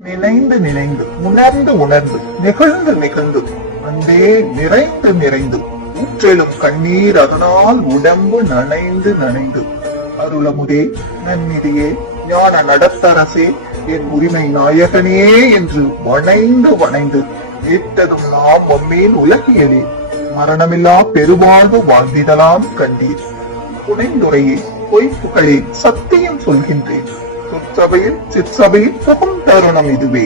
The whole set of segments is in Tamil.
நினைந்து நினைந்து உணர்ந்து உணர்ந்து நிகழ்ந்து நிகழ்ந்து அன்பே நிறைந்து நிறைந்து ஊற்றெழும் கண்ணீர் அதனால் உடம்பு நனைந்து நனைந்து அருளமுதே நன்னிதியே ஞான நடத்தரசே என் உரிமை நாயகனே என்று வணைந்து வணைந்து ஏற்றதும் நாம் மம்மீன் உலகியலே மரணமில்லா பெருவாழ்வு வாழ்ந்திடலாம் கண்டீர். புனைந்துரையே பொய்ப்புகளே சத்தியம் சொல்கின்றேன். சொற்சபையில் சிற்சபையில் புகும் தருணம் இதுவே.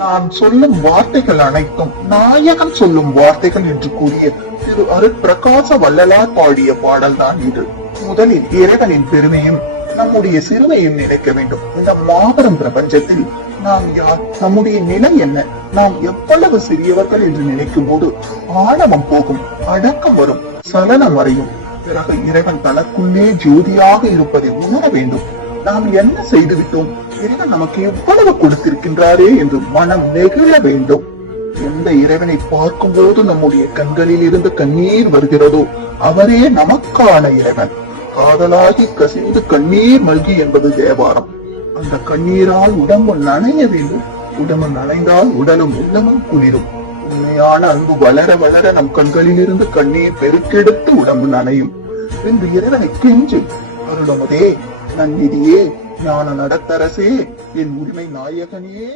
நான் சொல்லும் வார்த்தைகள் அனைத்தும் நாயகன் சொல்லும் வார்த்தைகள் என்று கூறிய திரு அருட்பிரகாச வள்ளலார் பாடிய பாடல்தான் இது. முதலில் இறைவனின் பெருமையும் நம்முடைய சிறுமையும் நினைக்க வேண்டும். இந்த மாபெரும் பிரபஞ்சத்தில் நாம் யார், நம்முடைய நிலை என்ன, நாம் எவ்வளவு சிறியவர்கள் என்று நினைக்கும் போது ஆணவம் போகும், அடக்கம் வரும், சலனம் வரையும். பிறகு இறைவன் தனக்குள்ளே ஜோதியாக இருப்பதை உணர வேண்டும். நாம் என்ன செய்து விட்டோம், இறைவன் நமக்கு எவ்வளவு கொடுத்திருக்கின்றாரே என்று மனம் நெகிழ வேண்டும். எந்த இறைவனை பார்க்கும் போது நம்முடைய கண்களில் இருந்து கண்ணீர் வருகிறதோ அவரே நமக்கான இறைவன். காதலாகி கசிந்து கண்ணீர் மல்கி என்பது தேவாரம். அந்த கண்ணீரால் உடம்பு நனைய வேண்டும். உடம்பு நனைந்தால் உடலும் உள்ளமும் குளிரும். உண்மையான அன்பு வளர வளர நம் கண்களில் இருந்து கண்ணீர் பெருக்கெடுத்து உடம்பு நனையும். என்று இறைவனை கெஞ்சு, அருளமுதே நன்னிதியே ஞான நடத்தரசே என் உரிமை நாயகனே.